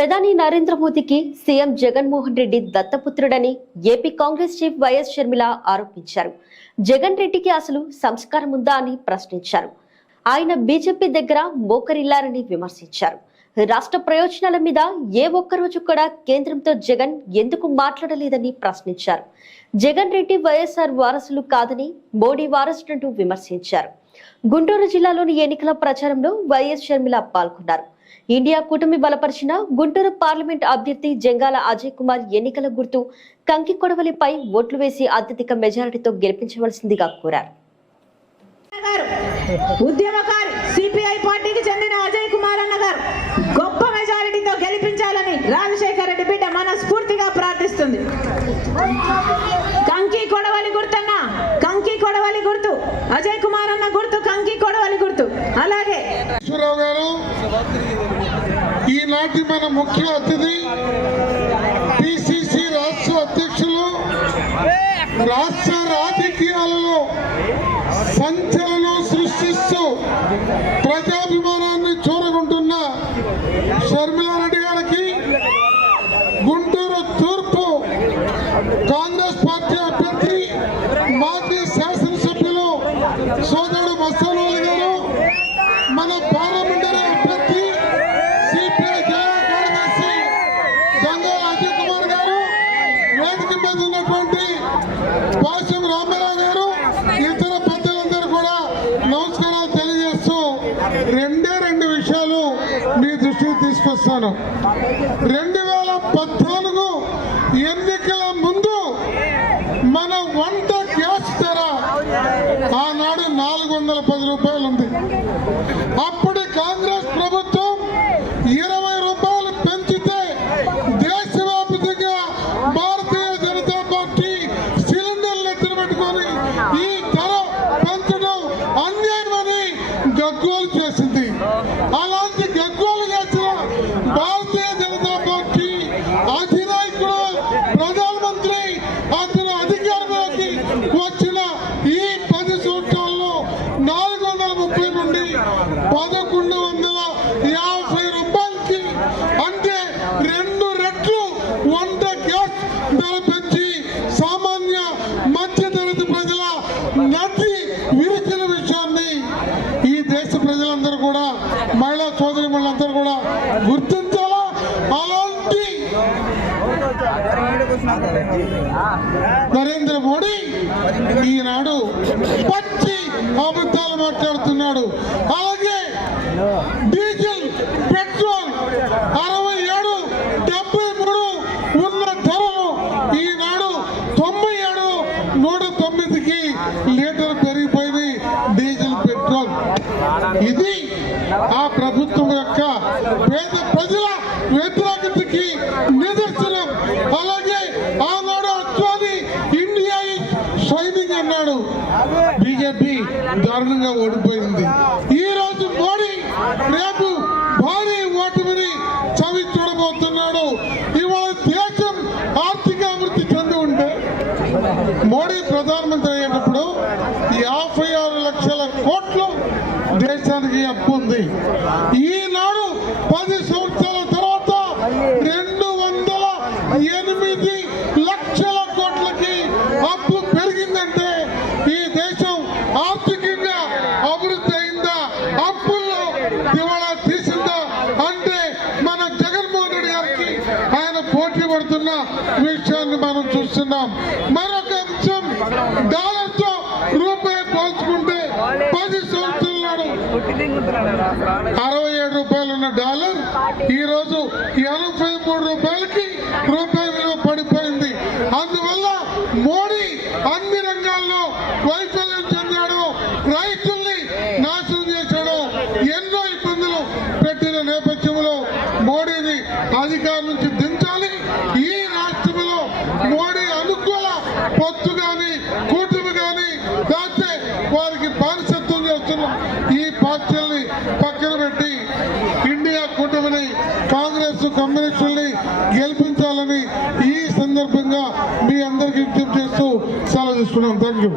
ప్రధాని నరేంద్ర మోదీకి సీఎం జగన్మోహన్ రెడ్డి దత్తపుత్రుడని AP Congress chief YS Sharmila ఆరోపించారు. జగన్ రెడ్డికి అసలు సంస్కారం ఉందా అని ప్రశ్నించారు. ఆయన బీజేపీ దగ్గర మోకరిల్లారని విమర్శించారు. రాష్ట్ర ప్రయోజనాల మీద ఏ ఒక్కరోజు కూడా కేంద్రంతో జగన్ ఎందుకు మాట్లాడలేదని ప్రశ్నించారు. జగన్ రెడ్డి వైఎస్ఆర్ వారసులు కాదని మోడీ వారసులంటూ విమర్శించారు. గుంటూరు జిల్లాలోని ఎన్నికల ప్రచారంలో వైఎస్ షర్మిల పాల్గొన్నారు. ఇండియా కూటమి బలపరిచిన గుంటూరు పార్లమెంట్ అభ్యర్థి జంగాల అజయ్ కుమార్ ఎన్నికల గుర్తు కంకి కొడవలిపై ఓట్లు వేసి అత్యధిక మెజారిటీతో గెలిపించవలసిందిగా కోరారు. ఉద్యమకారి సిపిఐ పార్టీకి చెందిన అజయ్ కుమార్ అన్న గారు గొప్ప మెజారిటీతో గెలిపించాలని రాజశేఖర రెడ్డి బిడ్డ మనస్ఫూర్తిగా ప్రార్థిస్తుంది. కంకి కొడవలి గుర్తన్న, కంకి కొడవలి గుర్తు, అజయ్ కుమార్ అన్న గుర్తు కంకి కొడవలి గుర్తు. అలాగే ఈనాటి మన ముఖ్య అతిథి పిసిసి రాష్ట్ర అధ్యక్షులు, రాష్ట్ర రాజకీయాలలో సంచలనం సృష్టిస్తూ ప్రజాభిమానాన్ని చూరగొంటున్న షర్మిలారెడ్డి గారికి గుంటూరు తూర్పు కాంగ్రెస్ పార్టీ అభ్యర్థి మాజీ శాసనసభ్యులు సోదరుడు మస్తానోలి గారు, మన పార్లమెంటరీ అభ్యర్థి సిపిఐ కార్యదర్శి జంగాల అజయ్ కుమార్ గారు, వేదిక మీద ఉన్నటువంటి పాశం రామారావు గారు, ఇతర పెద్దలందరూ కూడా నమస్కారాలు తెలియజేస్తూ రెండు విషయాలు మీ దృష్టికి తీసుకొస్తాను. 2014 ఎన్నికల ముందు మన వంట గ్యాస్ ధర ఆనాడు 410 రూపాయలు ఉంది. అప్పుడు కాంగ్రెస్ ప్రభుత్వం 20 రూపాయలు పెంచితే దేశవ్యాప్తంగా భారతీయ జనతా పార్టీ సిలిండర్లు ఎత్తున పెట్టుకొని ఈ ధర పెంచడం అన్యాయమని గగ్గోలు చేసింది. అలాంటి గగ్గోలు చేసిన భారతీయ జనతా పార్టీ అధినాయకుడు ప్రధానమంత్రి అతను అధికారంలోకి వచ్చిన ఈ 10 సంవత్సరాల్లో 430 నుండి 1150 రూపాయలకి, అంటే 2 రెట్లు వంట గ్యాస్ ధర పెంచి సామాన్య మధ్యతరగతి ప్రజల నడ్డి విరిచిన విషయాన్ని ఈ దేశ ప్రజలందరూ కూడా, మహిళా సోదరిమణులందరూ కూడా గుర్తించాలా. అలాంటి నరేంద్ర మోడీ ఈనాడు పచ్చి అబద్ధాలు మాట్లాడుతున్నాడు. అలాగే డీజిల్, పెట్రోల్ 67, 73 ఉన్న ధరలు ఈనాడు 97, 109కి లీటర్ పెరిగిపోయింది డీజిల్, పెట్రోల్. ఇది ఆ ప్రభుత్వం యొక్క పేద ప్రజల వ్యతిరేకతకి నిదర్శనం. అలాగే ఆనాడు అద్వానీ ఇండియా షైనింగ్ అన్నాడు, బీజేపీ దారుణంగా ఓడిపోయింది. ఈ రోజు మోడీ రేపు భారీ ఓటమిని చవి చూడబోతున్నాడు. ఇవాళ దేశం ఆర్థిక అభివృద్ధి చెంది ఉంటే మోడీ ప్రధానమంత్రి అయ్యేటప్పుడు 56 లక్షల కోట్లు దేశానికి అప్పు ఉంది. ఈనాడు 10 సంవత్సరాల తర్వాత 208 లక్షల కోట్లకి అప్పు పెరిగిందంటే ఈ దేశం ఆర్థికంగా అభివృద్ధి అయిందా, అప్పుల్లో దివాళా తీసిందా అంటే మన జగన్మోహన్ రెడ్డి గారికి ఆయన పోటీ పడుతున్న విషయాన్ని మనం చూస్తున్నాం. మరొక అంశం, డాలర్తో రూపాయి పోల్చుకుంటే 10 సంవత్సరాల నాడు 67 రూపాయలు ఉన్న డాలర్ ఈ రోజు 83 రూపాయలకి రూపాయి విలువ పడిపోయింది. అందువల్ల మోడీ అన్ని రంగాల్లో వైఫల్యం చెందాడు, రైతుల్ని నాశనం చేశాడు, ఎన్నో ఇబ్బందులు పెట్టిన నేపథ్యంలో మోడీని అధికారం నుంచి దించాలి. ఈ రాష్ట్రంలో మోడీ అనుకూల పొత్తు కానీ కూటమి కానీ లేకపోతే వారికి బానిసత్వం చేస్తున్న ఈ పార్టీల్ని పక్కన పెట్టి ఇండియా కూటమిని, కాంగ్రెస్, కమ్యూనిస్టుల్ని గెలిపించాలని ఈ సందర్భంగా మీ అందరికీ విజ్ఞప్తి చేస్తూ సెలవు తీసుకున్నాం. Thank you.